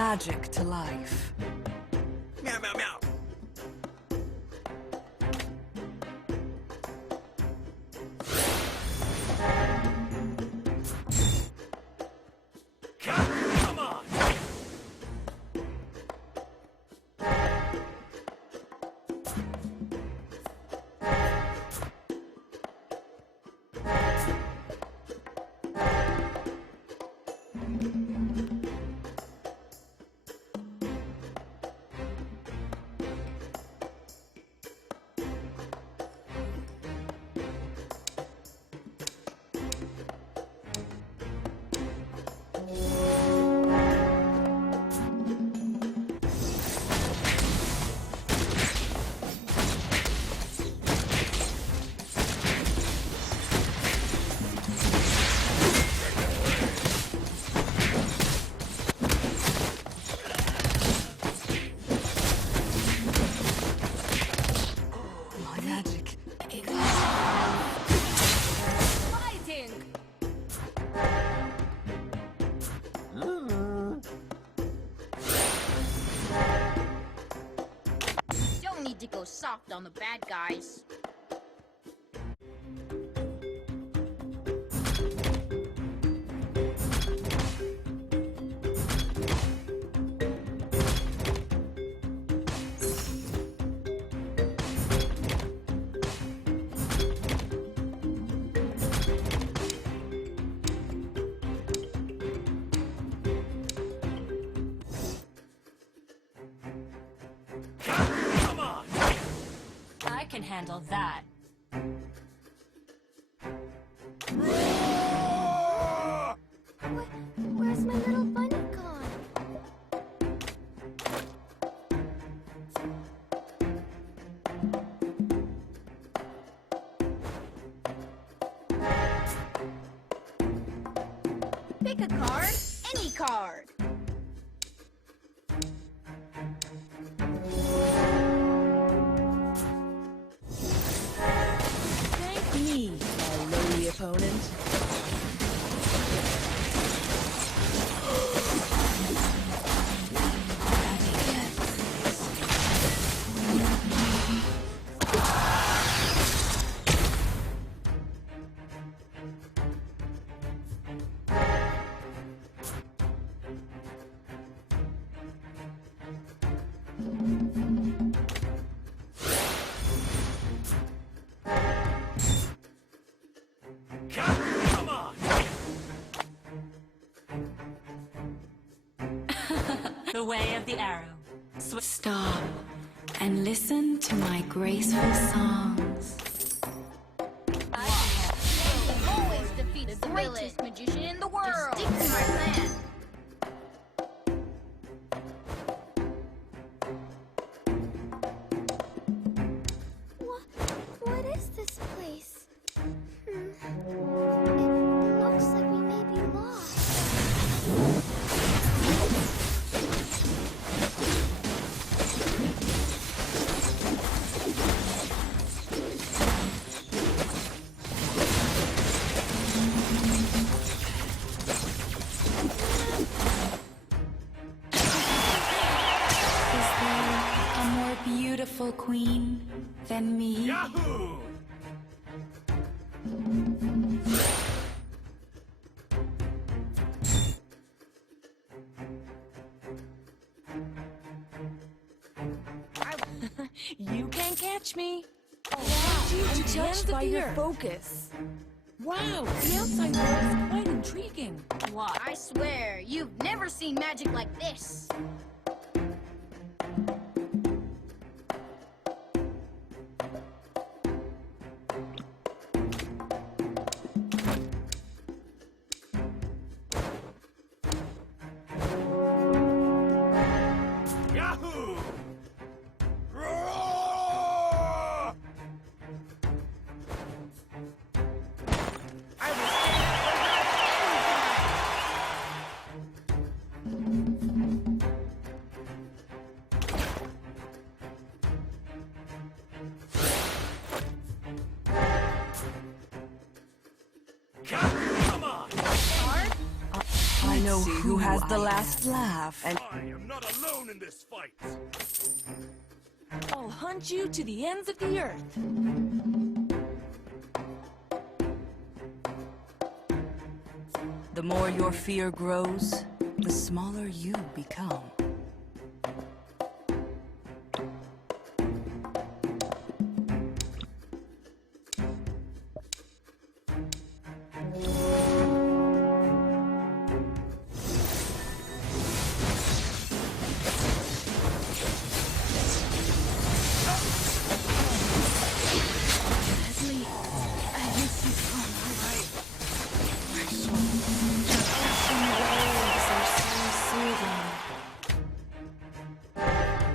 magic to life. Meow, meow, meow. Come on! To go soft on the bad guys. I can handle that. Where's my little bunny gone? Pick a card, any card. Thank me, my lowly opponent. Come on! The way of the arrow. Stop and listen to my graceful songs. Always defeats the greatest magician in the world. Just stick to my plan. What is this place? It looks like we may be lost. Is there a more beautiful queen than me? Yahoo! You can't catch me. I'm Touched by your focus. Wow, the outside world is quite intriguing. What? I swear, you've never seen magic like this. Yahoo! know who has the last laugh. And I am not alone in this fight. I'll hunt you to the ends of the earth. the more your fear grows, the smaller you become.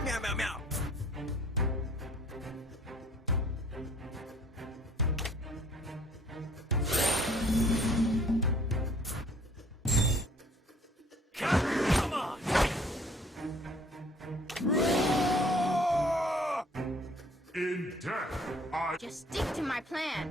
Meow, meow, meow. Come on! In death, I... Just stick to my plan.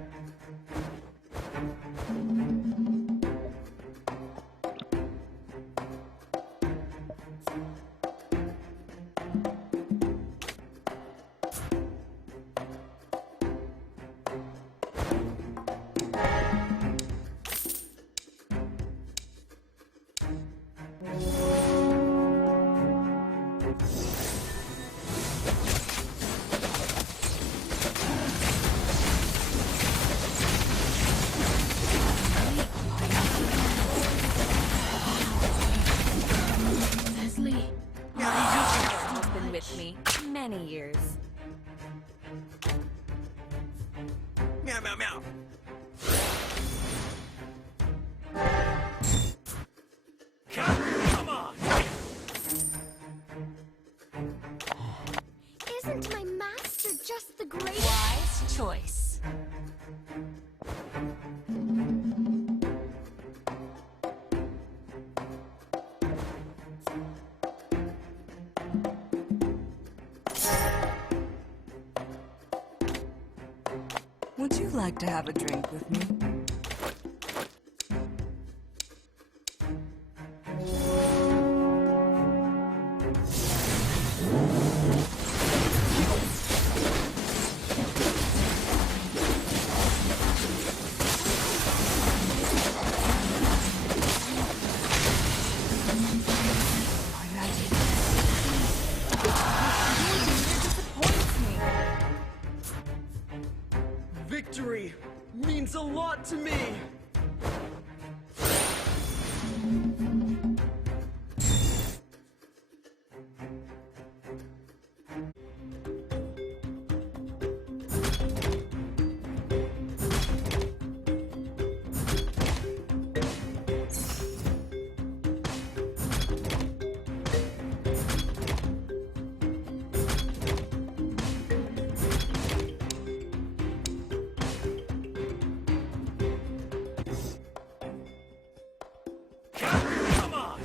Has been with me many years. Meow, meow, meow. Come on! Isn't my master just the greatest? Wise choice. Would you like to have a drink with me? Victory means a lot to me. Come on!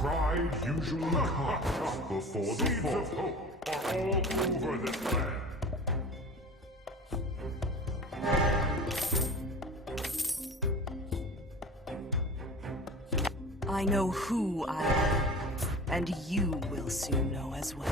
Pride usually comes before the fall. Seeds of hope are all over this land. I know who I am, and you will soon know as well.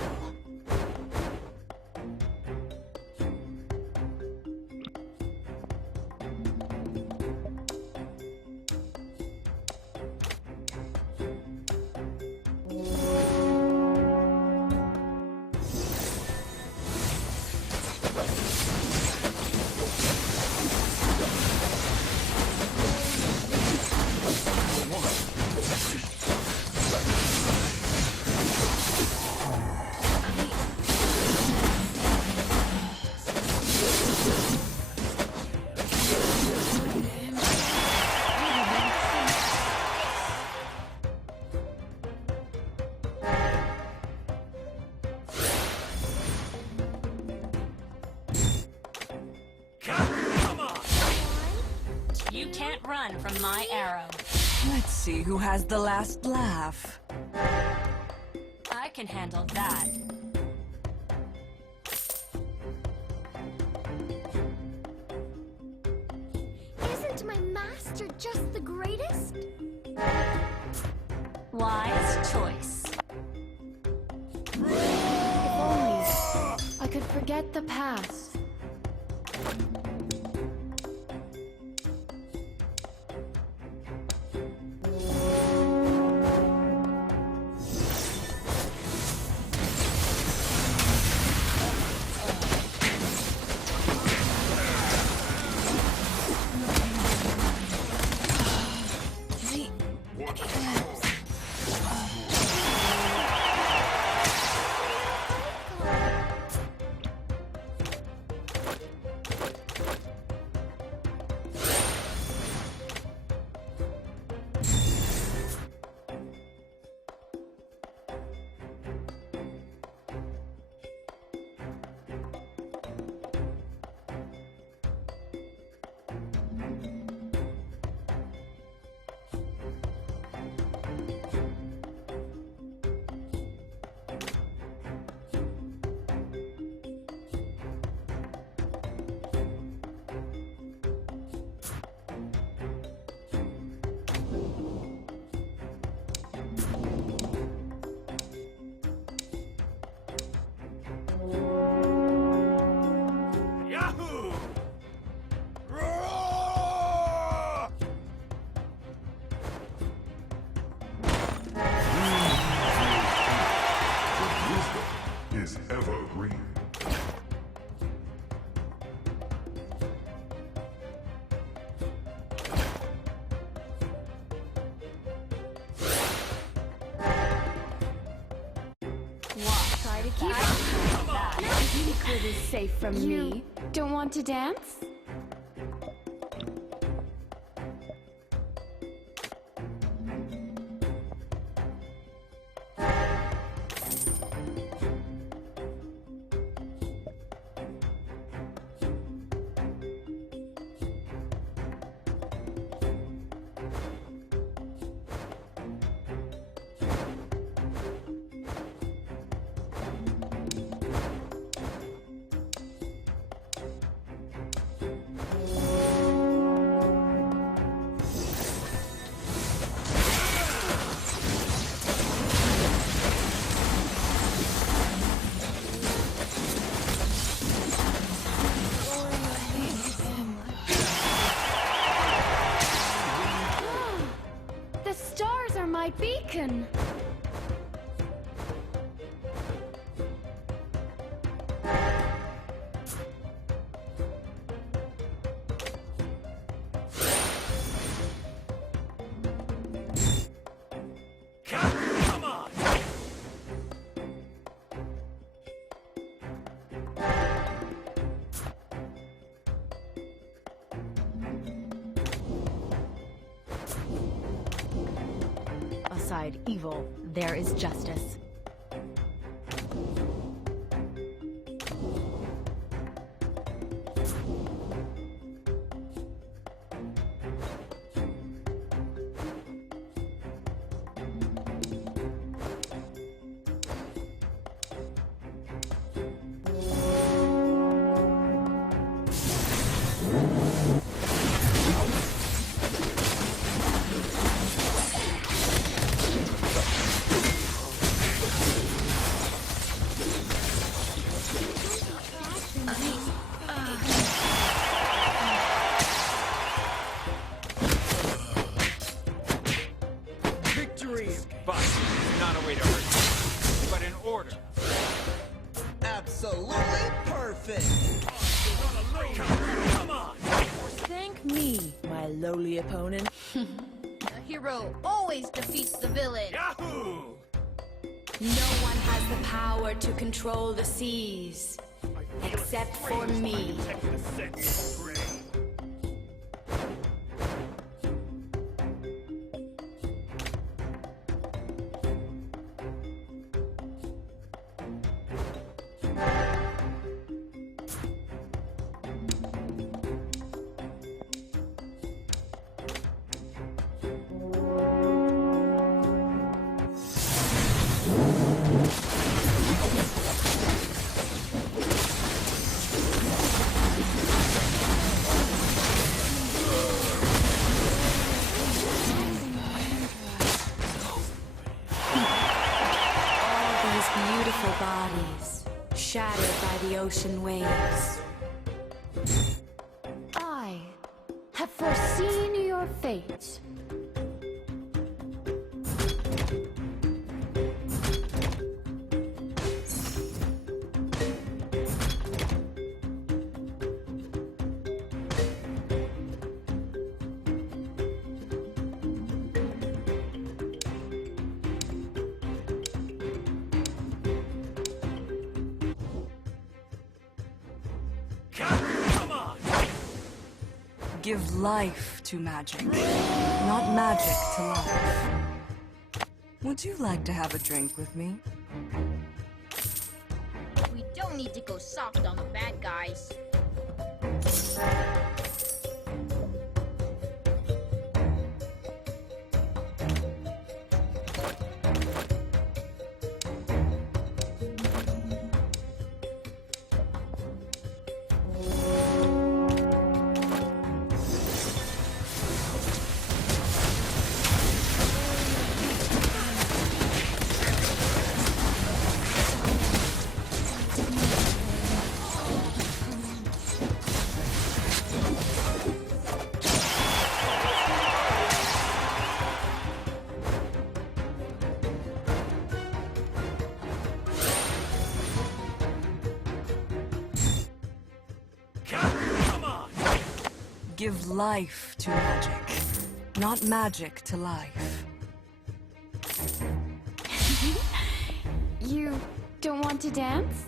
Come on! You can't run from my arrow. Let's see who has the last laugh. I can handle that. Isn't my master just the greatest? Wise choice. If only I could forget the past. Yahoo! Roar! Wisdom is evergreen. Try to keep it. Beauty critters safe from me. Don't want to dance? The stars are my beacon. Come on! Aside evil, there is justice. Victory! But not a way to hurt you, but in order. Absolutely perfect! Come on! Thank me, my lowly opponent. A hero always defeats the villain. Yahoo! No one has the power to control the seas, except for me. Protect the sense of grain. beautiful bodies, shattered by the ocean waves. I have foreseen your fate. Give life to magic, not magic to life. Would you like to have a drink with me? We don't need to go soft on the bad guys. Give life to magic, not magic to life. You don't want to dance?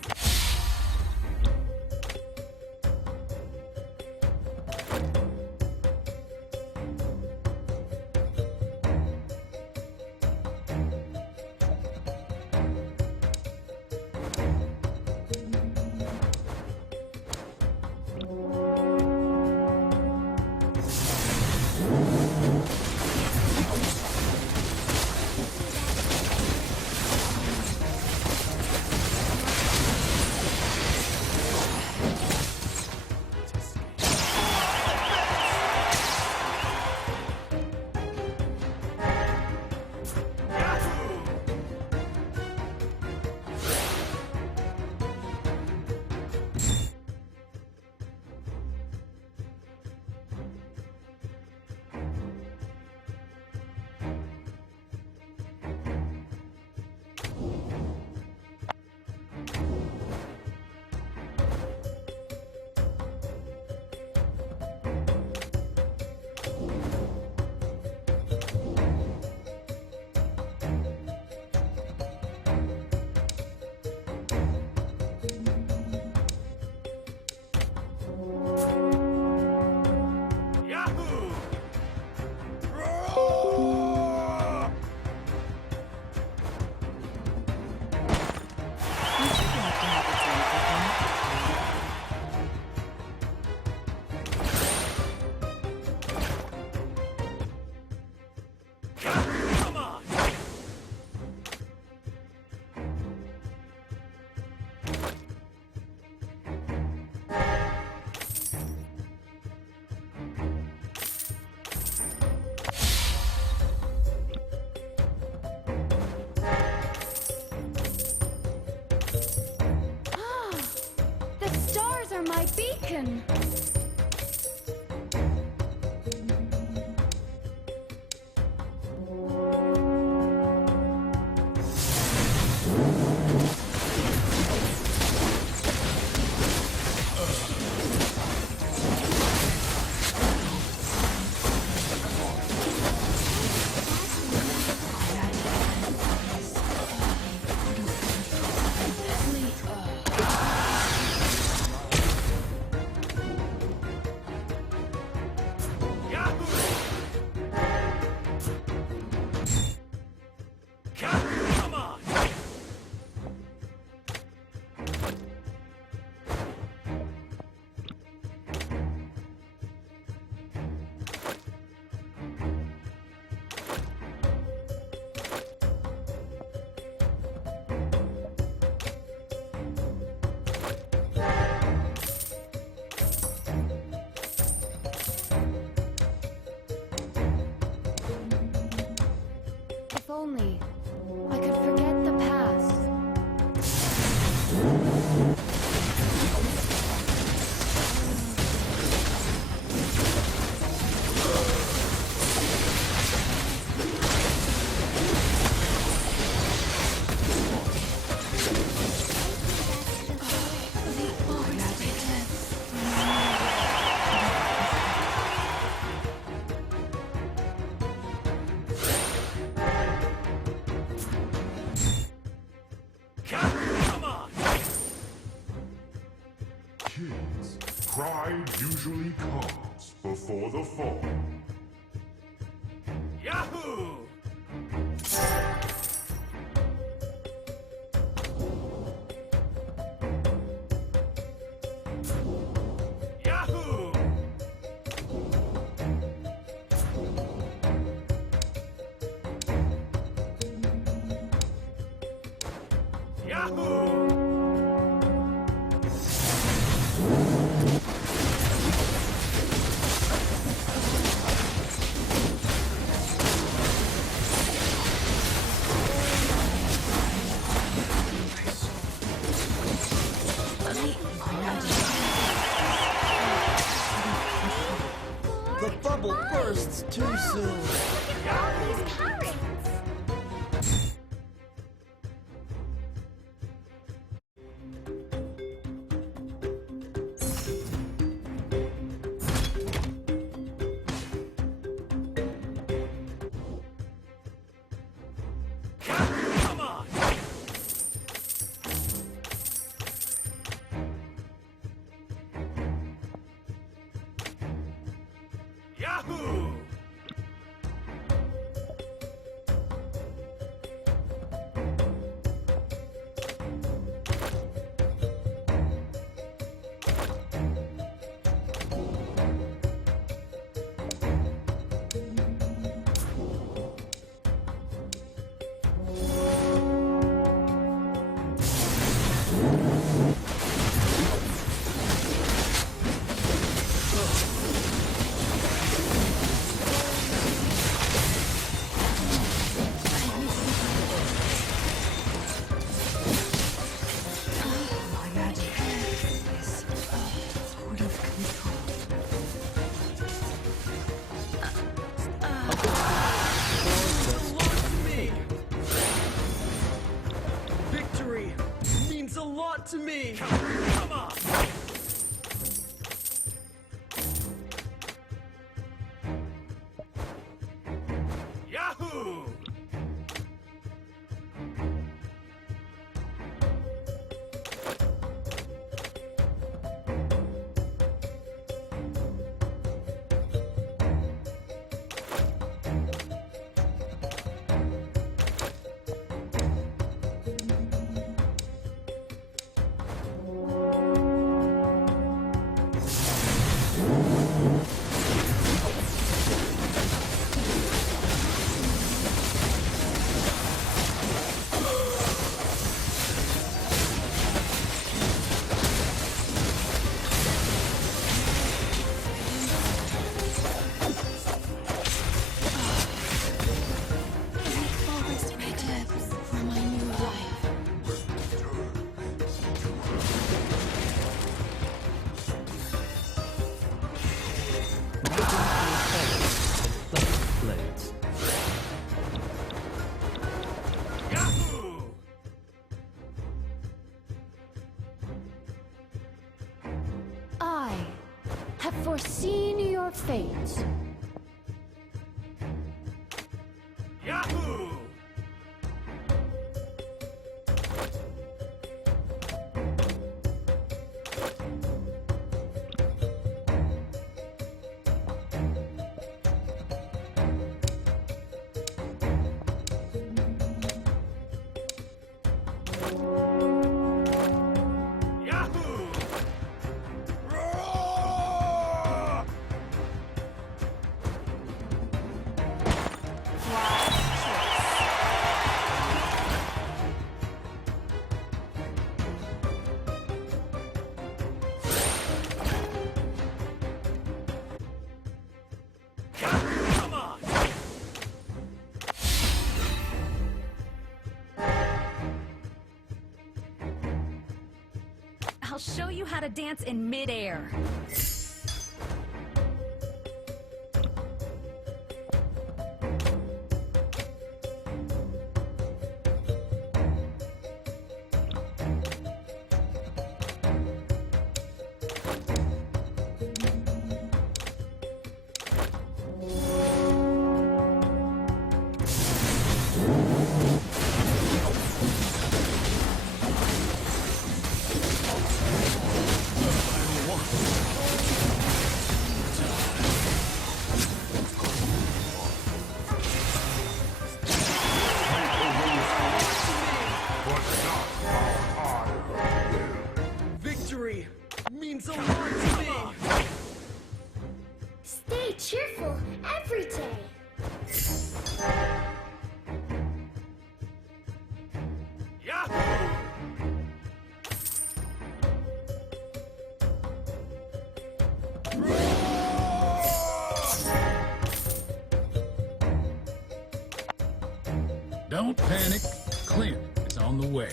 My beacon! Come on! Kids, pride usually comes before the fall. Yahoo! Yahoo! Yahoo! The bubble bursts too soon. Look at all these carrots. Come on! Yahoo! My magic is sort of controlled. Victory means a lot to me. Come on! Yahoo! Forest tips for my new life. Blades. Yahoo! I have foreseen your fate. Yahoo! Yahoo! Roar! Come on! I'll show you how to dance in midair. means a lot to me! Stay cheerful every day. Yahoo! Don't panic. Clint is on the way.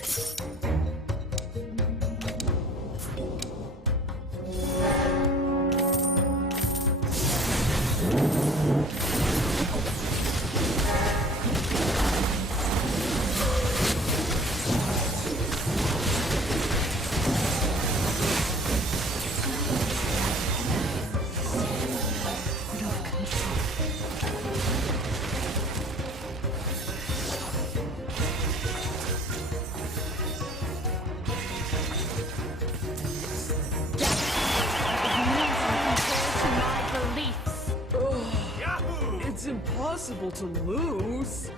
It's impossible to lose.